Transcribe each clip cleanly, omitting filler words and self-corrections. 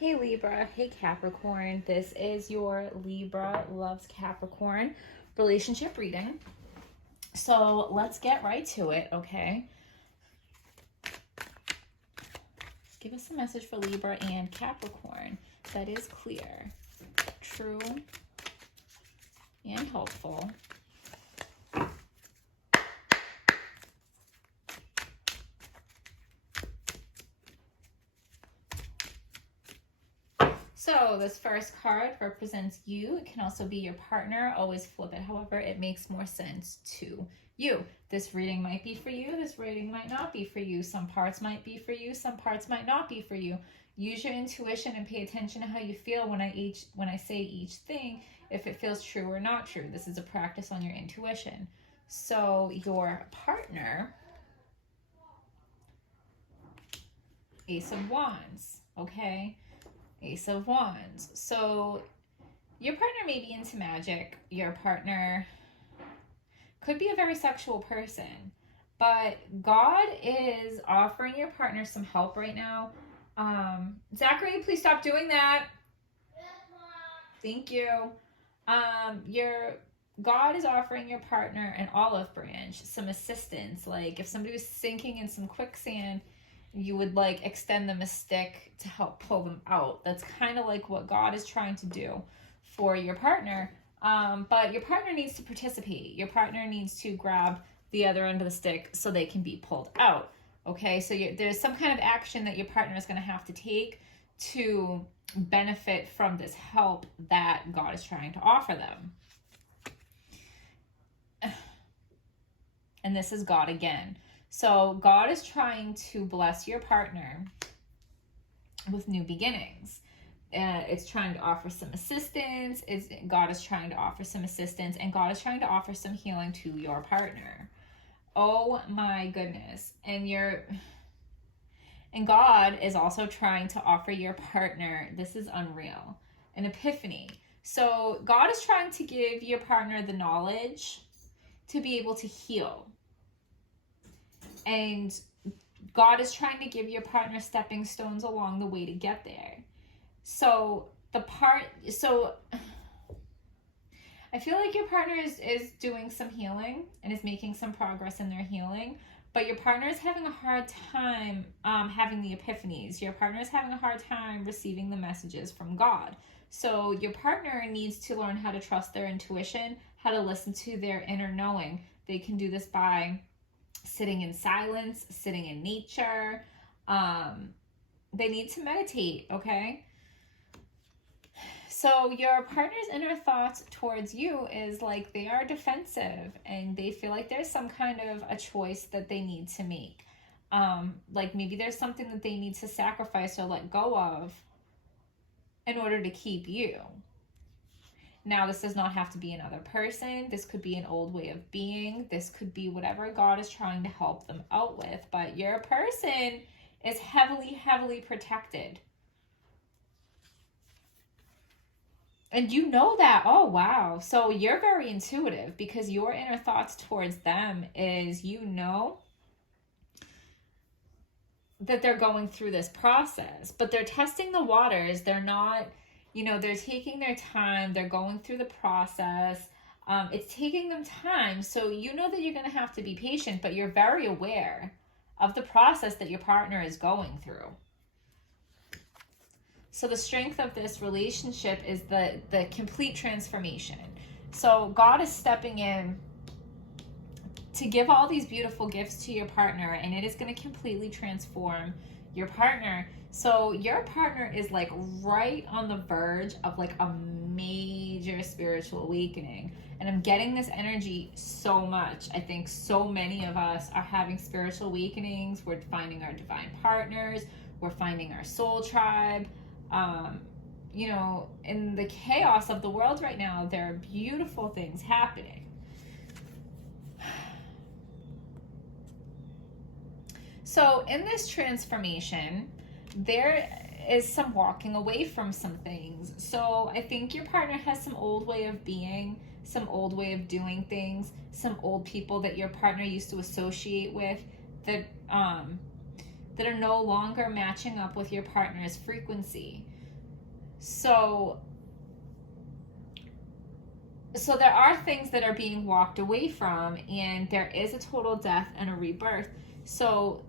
Hey Libra, hey Capricorn. This is your Libra loves Capricorn relationship reading. So let's get right to it, okay? Give us a message for Libra and Capricorn that is clear, true, and helpful. So this first card represents you. It can also be your partner. Always flip it however it makes more sense to you. This reading might be for you. This reading might not be for you. Some parts might be for you. Some parts might not be for you. Use your intuition and pay attention to how you feel when I say each thing, if it feels true or not true. This is a practice on your intuition. So your partner, Ace of Wands, okay? Ace of Wands. So your partner may be into magic. Your partner could be a very sexual person. But God is offering your partner some help right now. Zachary, please stop doing that. Thank you. God is offering your partner an olive branch, some assistance. Like if somebody was sinking in some quicksand, you would like extend them a stick to help pull them out. That's kind of like what God is trying to do for your partner. But your partner needs to participate. Your partner needs to grab the other end of the stick so they can be pulled out. Okay, so there's some kind of action that your partner is going to have to take to benefit from this help that God is trying to offer them. And this is God again. So God is trying to bless your partner with new beginnings. It's trying to offer some assistance. God is trying to offer some assistance, and God is trying to offer some healing to your partner. Oh my goodness. And God is also trying to offer your partner, this is unreal, an epiphany. So God is trying to give your partner the knowledge to be able to heal. And God is trying to give your partner stepping stones along the way to get there. So I feel like your partner is doing some healing and is making some progress in their healing, but your partner is having a hard time having the epiphanies. Your partner is having a hard time receiving the messages from God. So your partner needs to learn how to trust their intuition, how to listen to their inner knowing. They can do this by sitting in silence, sitting in nature. They need to meditate, okay? So your partner's inner thoughts towards you is like they are defensive and they feel like there's some kind of a choice that they need to make. Like maybe there's something that they need to sacrifice or let go of in order to keep you. Now, this does not have to be another person. This could be an old way of being. This could be whatever God is trying to help them out with. But your person is heavily, heavily protected. And you know that. Oh, wow. So you're very intuitive because your inner thoughts towards them is, you know, that they're going through this process. But they're testing the waters. They're not... they're taking their time. They're going through the process. It's taking them time. So you know that you're going to have to be patient, but you're very aware of the process that your partner is going through. So the strength of this relationship is the complete transformation. So God is stepping in to give all these beautiful gifts to your partner, and it is going to completely transform your partner. So your partner is like right on the verge of like a major spiritual awakening. And I'm getting this energy so much. I think so many of us are having spiritual awakenings. We're finding our divine partners. We're finding our soul tribe. In the chaos of the world right now, there are beautiful things happening. So in this transformation, there is some walking away from some things. So I think your partner has some old way of being, some old way of doing things, some old people that your partner used to associate with that are no longer matching up with your partner's frequency. So there are things that are being walked away from, and there is a total death and a rebirth. So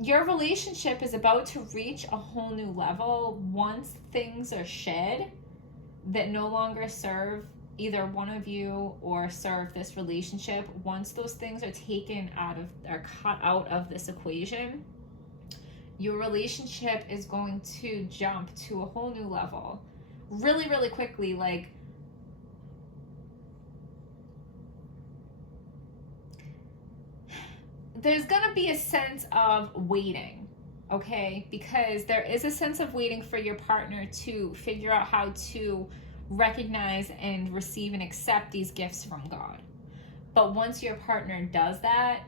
your relationship is about to reach a whole new level once things are shed that no longer serve either one of you or serve this relationship. Once those things are cut out of this equation, your relationship is going to jump to a whole new level really, really quickly. Like, there's gonna be a sense of waiting, okay? Because there is a sense of waiting for your partner to figure out how to recognize and receive and accept these gifts from God. But once your partner does that,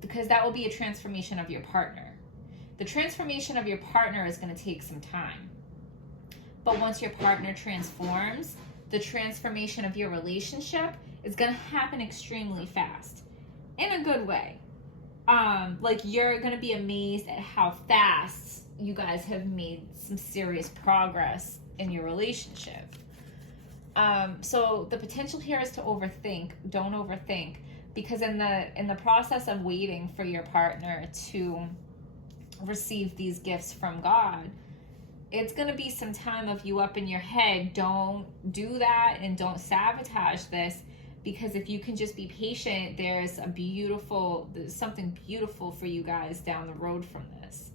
because that will be a transformation of your partner. The transformation of your partner is going to take some time. But once your partner transforms, the transformation of your relationship is going to happen extremely fast. In a good way. Like, you're going to be amazed at how fast you guys have made some serious progress in your relationship. So the potential here is to overthink. Don't overthink, because in the process of waiting for your partner to receive these gifts from God, it's going to be some time of you up in your head. Don't do that, and don't sabotage this, because if you can just be patient, there's something beautiful for you guys down the road from this.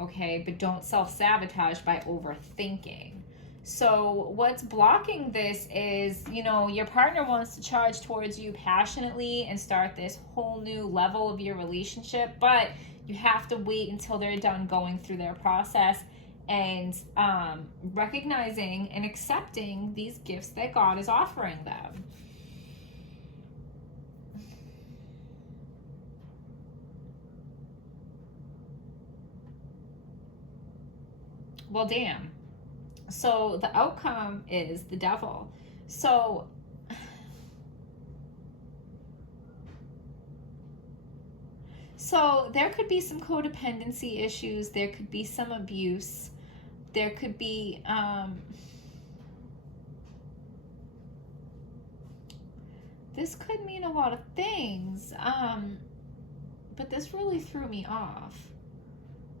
Okay, but don't self-sabotage by overthinking. So what's blocking this is, your partner wants to charge towards you passionately and start this whole new level of your relationship, but you have to wait until they're done going through their process and recognizing and accepting these gifts that God is offering them. Well, damn. So the outcome is the devil. So there could be some codependency issues. There could be some abuse. There could be this could mean a lot of things. But this really threw me off,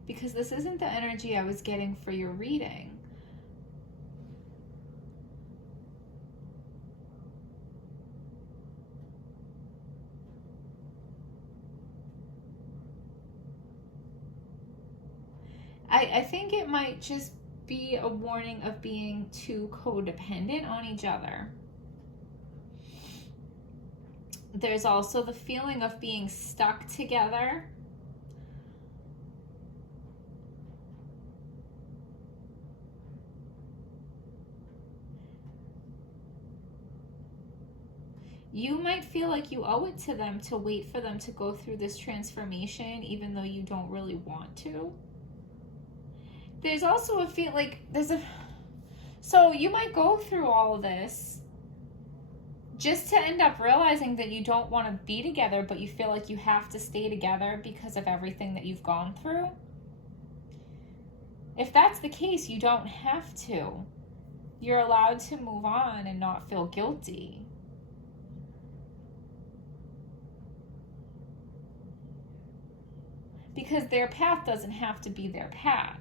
because this isn't the energy I was getting for your reading. I think it might just be a warning of being too codependent on each other. There's also the feeling of being stuck together. You might feel like you owe it to them to wait for them to go through this transformation, even though you don't really want to. There's also a feel like so you might go through all of this just to end up realizing that you don't want to be together, but you feel like you have to stay together because of everything that you've gone through. If that's the case, you don't have to. You're allowed to move on and not feel guilty. Because their path doesn't have to be their path.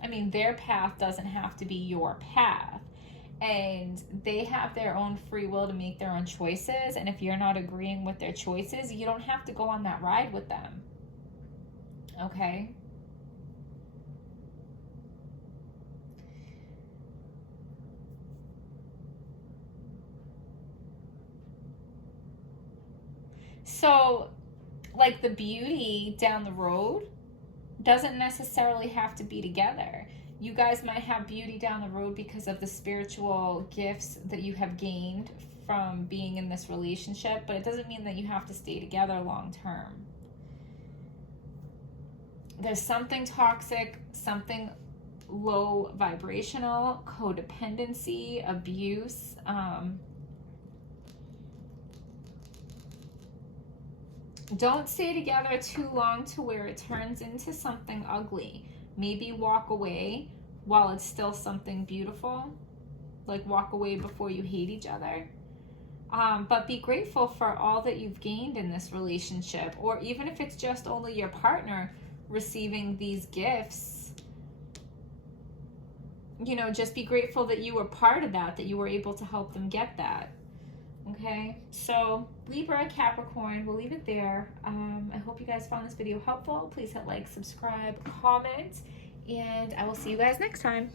I mean, their path doesn't have to be your path. And they have their own free will to make their own choices. And if you're not agreeing with their choices, you don't have to go on that ride with them. Okay? So, like, the beauty down the road doesn't necessarily have to be together. You guys might have beauty down the road because of the spiritual gifts that you have gained from being in this relationship, but it doesn't mean that you have to stay together long term. There's something toxic, something low vibrational, codependency, abuse. Don't stay together too long to where it turns into something ugly. maybe walk away while it's still something beautiful. Like walk away before you hate each other. But be grateful for all that you've gained in this relationship, or even if it's just only your partner receiving these gifts, you know, just be grateful that you were part of that, that you were able to help them get that. Okay, so Libra, Capricorn, we'll leave it there. I hope you guys found this video helpful. Please hit like, subscribe, comment, and I will see you guys next time.